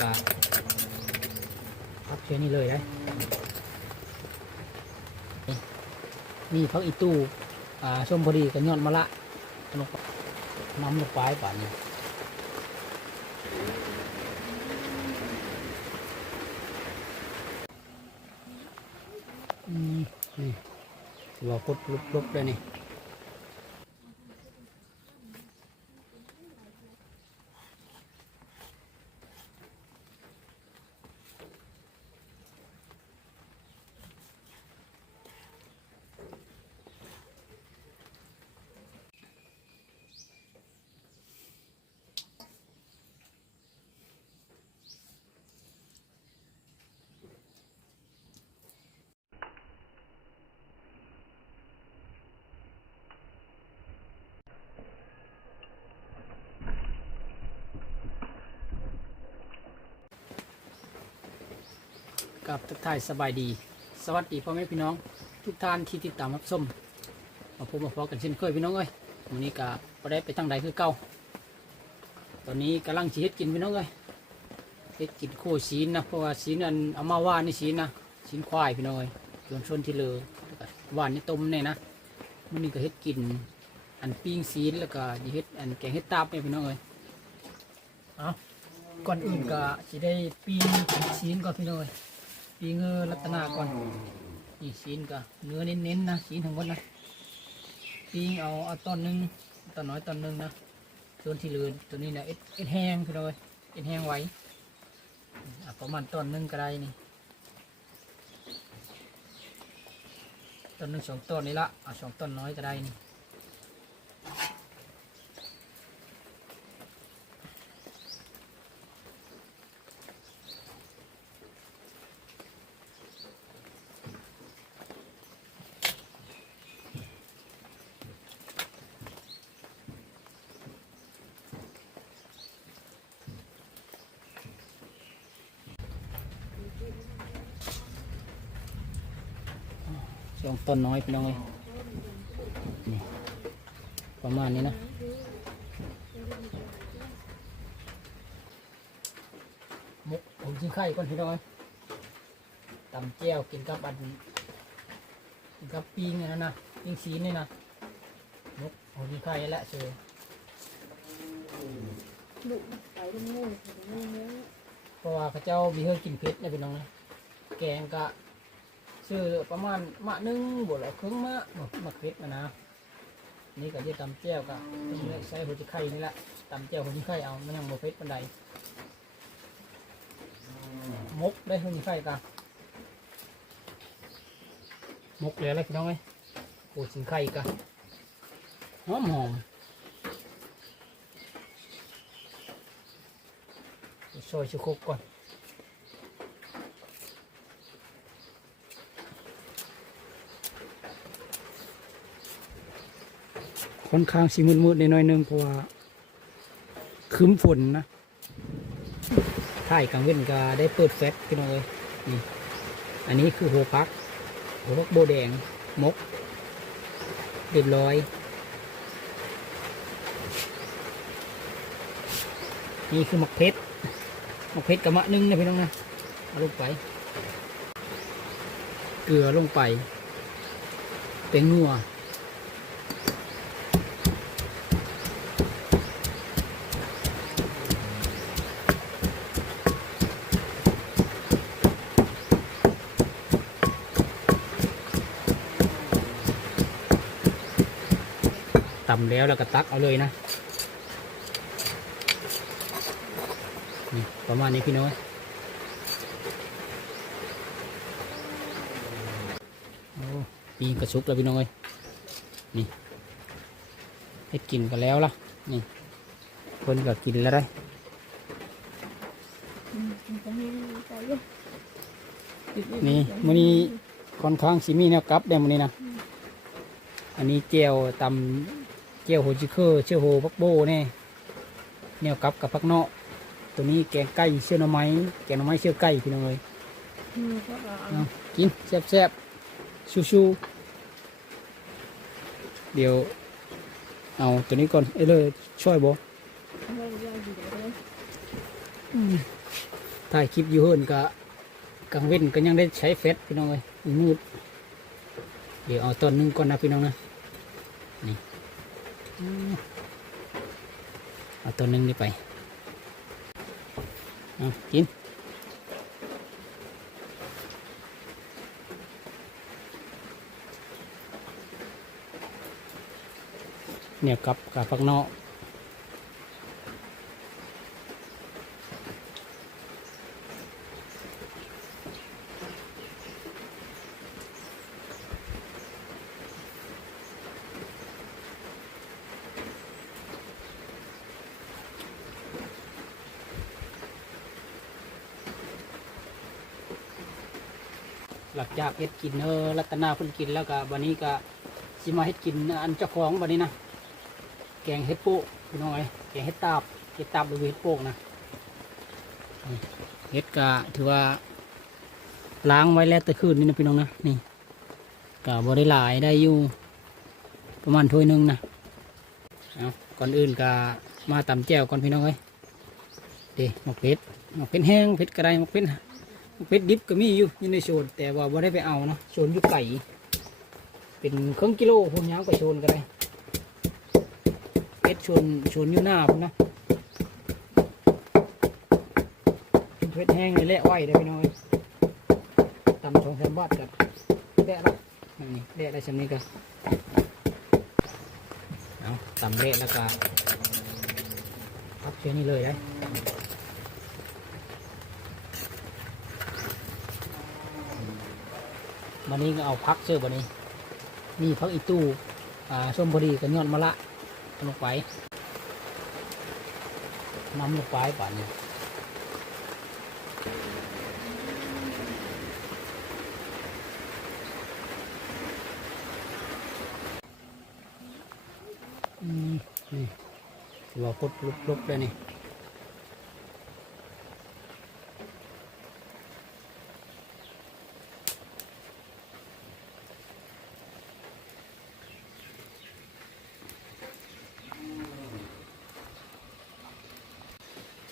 ก็พักเช่นนี้เลยได้นี่พักอีตู้อ่าส้มพอดีกับยอดมะละลงน้ำลงไปป่านนี้นี่ถือว่าพุดลุบๆเลยนี่ กับทักทายสบายดี สวัสดีพ่อแม่พี่น้อง ทุกท่านที่ติดตามรับชมมาพบมาพอกันเช่นเคยพี่น้องเอ้ยวันนี้ก็บ่ได้ไปทางใดคือเก่าตอนนี้กำลังชีเฮ็ดกินพี่น้องเอ้ยเฮ็ดกินโคชีนนะเพราะว่าชีนอันเอามาว่านนี่ชีนนะชีนควายพี่น้องเอ้ยส่วนชนที่เหลือแล้วก็ว่านนี่ต้มเนี่ยนะมันนี้ก็เฮ็ดกินอันปิ้งชีนแล้วก็สิเฮ็ดอันแกงเฮ็ดตาบเนี่ยพี่น้องเอ้ยเอาก่อนอื่นก็สิได้ปิ้งชีนก่อนพี่น้อย ปีเงอรัตนาก่อนนี่ชิ้นก็เนื้อเน้นๆนะชิ้นทั้งหมดนะปีงเอาเอาตอนหนึ่งตอนน้อยตอนหนึ่งนะส่วนที่เหลือตัวนี้นะเอ็ดเอ็ดแห้งคือเลยเอ็ดแห้งไว้อะประมาณตอนหนึ่งก็ได้นี่ตอนหนึ่งสองต้นนี่ละเอาสองต้นน้อยก็ได้นี่ ต้นน้อยพี่น้องเลยนี่ประมาณนี้นะมุกผมชิ้นไข่ก่อนพี่น้องตำแก้วกินกับอันกินกับปิ้งอันนั้นะปิ้งชีนี่นะมุกผมชิ้นไข่และเชอดุไปลูงูเพราะว่าเขาเจ้ามีเฮือกินเผ็ดนะพี่น้องนะแกงก็ ซื้อประมาณมะหนึงบวแล้วครึ่งมะบ่มะเผ็ดนะนะ นี่ก็จะตำแก้วก็ต้องเลือกใช้หัวจิไข่นี่แหละตำแก้วหัวจิไข่เอามันยังบ่เผ็ดปานใดมกได้หัวจิไข่ก็มกแล้วอะไรพี่น้องเอ้ยหัวจิไข่ก็หอมหอมซอยชุกก่อน ค่อนข้างสิมืดๆในน้อยนึงเพราะว่าครึ้มฝนนะถ่ายกลางเว้นก็ได้เปิดแฟลชพี่น้องเอ้ยนี่อันนี้คือหัวพักหัวพักโบแดงมก เรียบร้อย นี่คือหมกเพชรหมกเพชรกับมะนึงนะพี่น้องนะเอาลงไป เกลือลงไปเป็นงัว ตำแล้วแล้วก็ตักเอาเลยนะนี่ประมาณนี้พี่น้อยโอ้ปีนกระชุกแล้วพี่น้อยนี่ให้กินกันแล้วล่ะนี่คนก็กินแล้วได้มันจะให้ใจเย็นนี่มื้อนี้ค่อนข้างสิมีแนวกลับเด้มื้อนี้นะ อันนี้เจียวตำ เจียวโฮจิเคอร์เชื่อโฮพักโบแน่แนวกลับกับพักเนาะตัวนี้แกงไก่เชื่อหน่อไม้แกงหน่อไม้เชื่อไก่พี่น้องเลยอืมก็เอาเอากินแซ่บๆชูๆเดี๋ยว เอาตัวนี้ก่อน เอ้ยเลยช่วยบ่เรื่องเรื่องอยู่เดี๋ยวเลยถ่ายคลิปอยู่เฮินก็กลางเว้นก็ยังได้ใช้เฟซพี่น้องเลยมันมืดเดี๋ยวเอาต้นหนึงก่อนนะพี่น้องนะนี่อืม เอาต้นหนึงนี่ไป เอากินเนี่ยกับกับพักเนาะ หลังจากเฮ็ดกินเออรัตนาเพิ่นกินแล้วก็วันนี้ก็สิมาเฮ็ดกินอันเจ้าของวันนี้นะแกงเฮ็ดโป๊กพี่น้องไอ้ยแกงเฮ็ดตาบเฮ็ดตาบหรือเฮ็ดโป๊กนะเฮ็ดก็ถือว่าล้างไว้แล้วแต่คืนนี่นะพี่น้องนะนี่ก็บ่ได้หลายได้อยู่ประมาณถ้วยหนึงนะเอาก่อนอื่นก็มาตำแจ่วก่อนพี่น้องเอ้ยเด้หมกเป็ดหมกเป็ดแห้งเป็ดกระไดหมกเป็ด เป็ดดิบก็มีอยู่อยู่ในโซนแต่ว่าไ่ได้ไปเอาเนาะโซนอยู่ไก่เป็นครึ่งกิโลพุ่นยาวกว่าโซนก็ได้เป็ดโซนโซนอยู่หน้าพุ่นนะเป็ดแห้งนี่แหละไหวได้ไปหน่อยตำสองแสนบาทกับแดะละนี่แดะได้ชำนี้ก็เอาตำเละแล้วก็พับเช่นนี้เลยได้ วันนี้ก็เอาพักเชื่อวันนี้นี่พักอีตู้อ่าส้มพอดีกับยอดมะละลงไปน้ำลงไปป่านนี้อืมนี่ถือว่าพุดลุกๆเลยนี่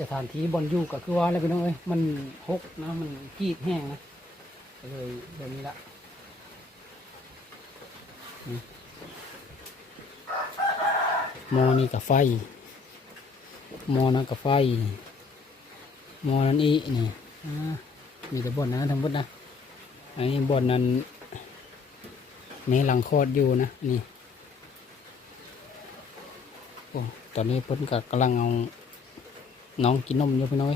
สถานที่บอลอยู่ก็คือว่าอะไรพี่น้องเอ้ยมันหกนะมันกรีดแห้งนะเลยแบบนี้ละมอนี่กับไฟมอนั่นกับไฟมอนั่นอีนี่มีแต่บอนนะทั้งหมดนะอันนี้บอนนั้นแม่หลังคอดอยู่นะนี่โอ้ตอนนี้เพิ่นก็กำลังเอา น้องกินนมอยู่พี่น้อย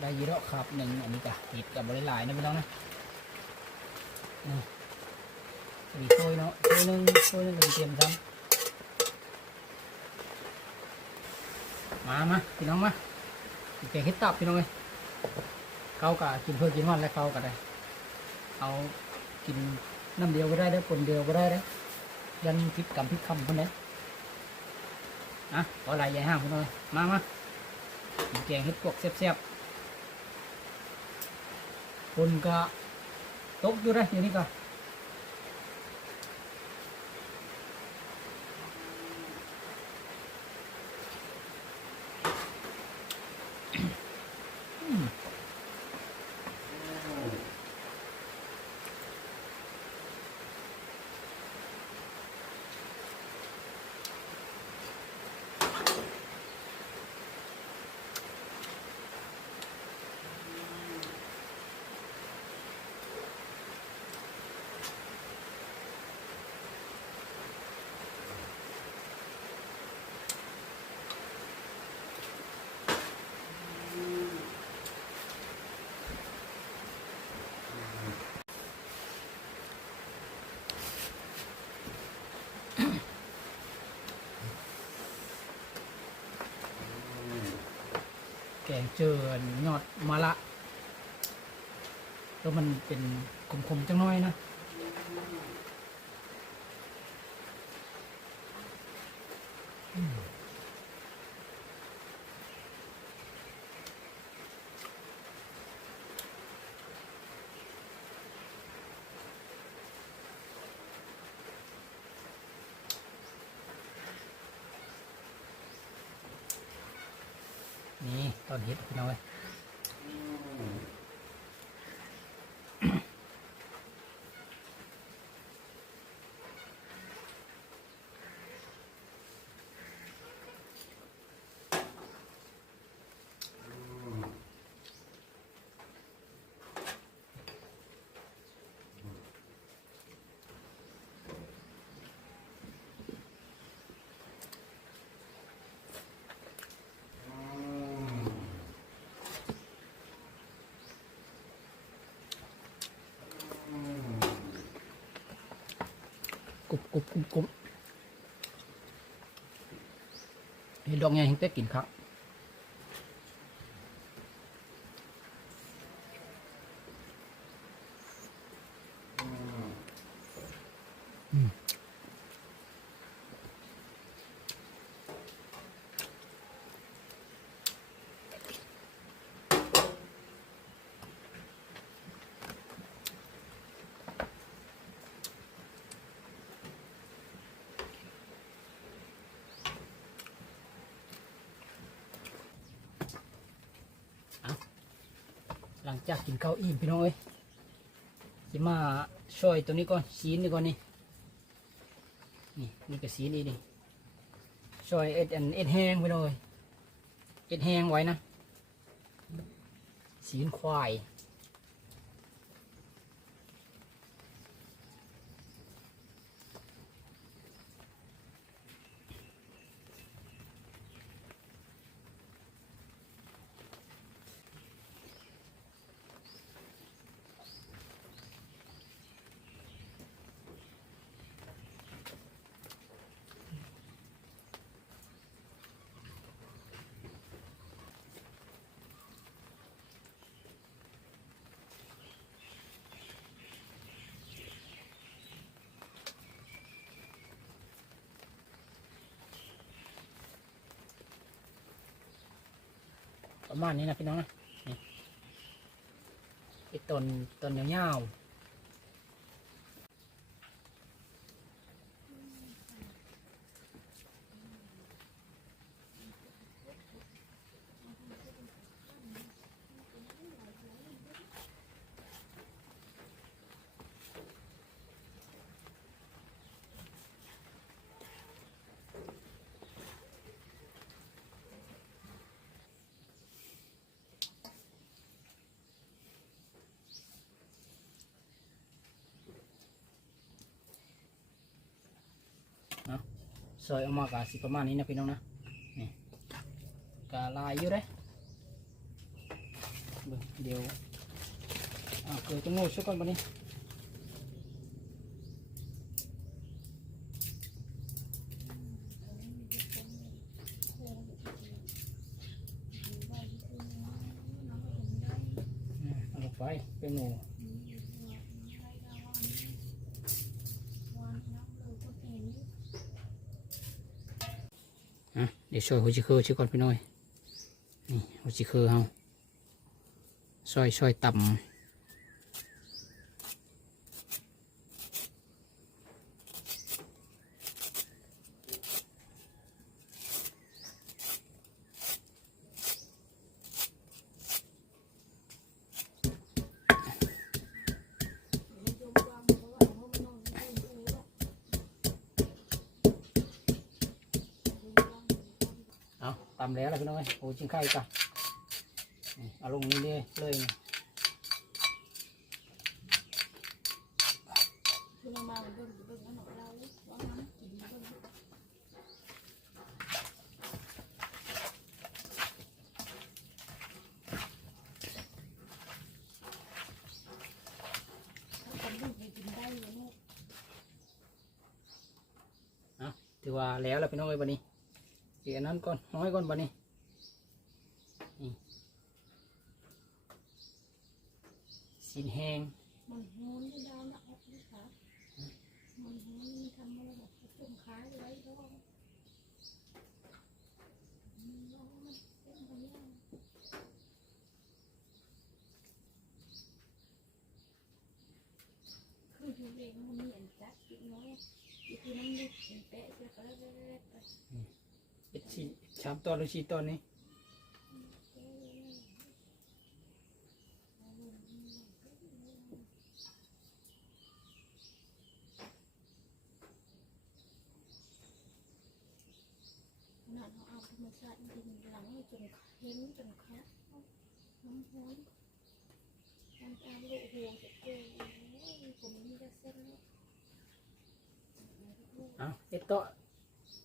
ได้ยีแล้วครับหนึ่งอันนี้กะปิดกับบริลายนะพี่น้องนะมีถ้วยเนาะถ้วยหนึ่งถ้วยหนึ่งเป็นเตรียมซ้ำมามาพี่น้องมาแกงเห็ดตับพี่น้องเลยเขากะกินเพื่อกินวันแล้วเขากะได้เอากินน้ำเดียวก็ได้ได้อปนเดียวก็ได้ได้ยันพริกกำพริกคำคนนี้ อะขอลายใหญ่ห้างคุณเลยมามาแกงเห็ดพวกเสียบๆคนก็ตกอยู่เลยอยู่นี่ก็ งเจอยอดมะละแล้วมันเป็นขมๆจังน้อยนะ ตอนเห็ดพี่น้องเลย รุบกรุบกรุบกรุบเห็นดอกไงเห็นแต่กินครับ หลังจากกินข้าวอิ่มพี่น้องเอ้ยสิมาช่วยตัวนี้ก่อนซีนนี่ก่อนนี่นี่นี่ก็ซีนนี่นี่ช่วยเอ็ดอันเอ็ดแห้งพี่น้องเอ้ยเอ็ดแห้งไว้นะซีนควาย ประมาณนี้นะพี่น้องนะนี่ไอ้ต้นต้นยาวๆ ซอยออกมากะสิประมาณนี้นะพี่น้องนะนี่กะลายอยู่เลยเบิ่งเดี๋ยวอ่าเกลือจะงูช่วยก่อนบันนี้อืมเอาลงไปเป็นหมูอะเดี๋ยวช่วยหัวจิเคอร์ช่วยก่อนพี่น้อยนี่หัวจิเคอร์เฮาซอยซอยต่ำเอา ต่ำแล้วล่ะพี่น้อยโอ้จิงไข่กะนี่เอาลงนี่เลยเลยนี่คือเรามาเบิ่งเบิ่งขนมเราว่าน้ำกินเบิ่งถือว่าแล้วล่ะพี่น้อยบันนี้ สียนั้นก่อนน้อยก่อนบันนี้นี่สินแห้ง สามตัวหรือสี่ตัวนี้นอนเขาเอาธรรมชาติดินหลังจนเข็มจนคัดน้ำห้อนน้ำตาลูกหัวเกลือผมมีแต่เส้นเอาเอตโต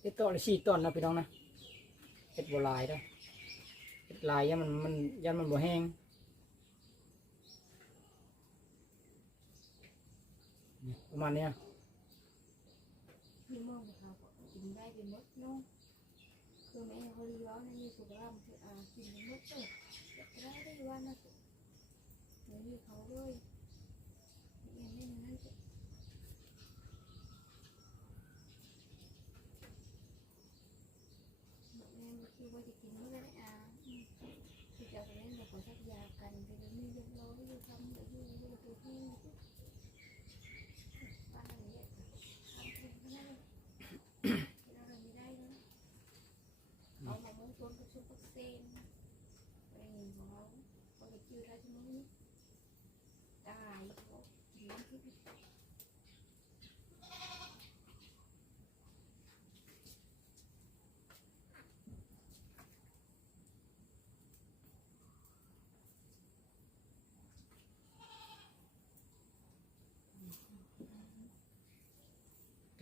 เอตโตเลยสี่ตัวนะพี่น้องนะ เอ็ดบัวลายเด้อเอ็ดลายยันมันมันยันมันบัวแห้งประมาณเนี้ยมีมองเขากินได้เป็นมดเนาะคือแม่เขาดีแล้วนี่สุขภาพคืออากินมดเออได้ได้วันนะเดี๋ยวนี้เขาด้วยยังไม่นั่นจะแม่คิดว่าจะกินเมื่อไรอะคือจะเอาไปเล่นแบบขอสักยากันไปเลยนี่เรียบร้อยอยู่ทำอยู่อยู่อยู่ตัวที่บ้านนี้ทำเองไม่ได้เราไม่ได้เลยเอามาม้วนตัวกับชุบเส้นไปของเราพอไปคิวได้ใช่ไหม ต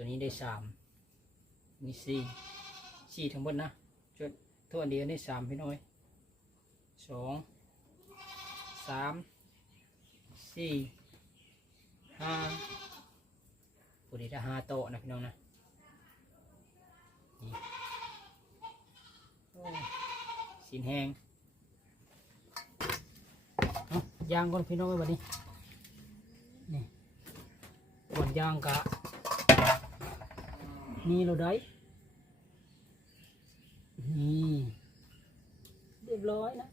ัวนี้ได้สามนี่สี่สี่ทั้งหมดนะจนตัวอันเดียวได้สามพี่น้อยสองสาม สี่ห้าตัวนี้ได้ห้าโตนะพี่น้องนะนี่สินแหงยางก่อนพี่น้องไว้บัดนี้นี่ก่อนยางกะนี่เราได้ นี่เรียบร้อยนะ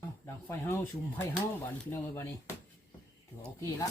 เอาดัง ไฟเฮาชุมไฟเฮาบ้านพี่น้องเอ้ยบ้านนี้ถือว่าโอเคละ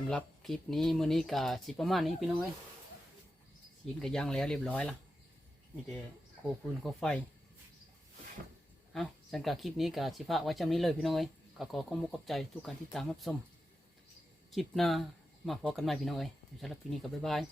สำหรับคลิปนี้มื้อนี้ก็สิประมาณนี้พี่น้องเอ้ยสินก็ย่างแล้วเรียบร้อยละนี่เดโคฟืนโคไฟเอาสังกาคลิปนี้ก็สิพาไว้จำนี้เลยพี่น้องเอ้ยก็ขอขอบคุณขอบใจทุกการที่ตามรับชมคลิปหน้ามาพบกันใหม่พี่น้องเอ้ยสำหรับคลิปนี้ก็บ๊ายบาย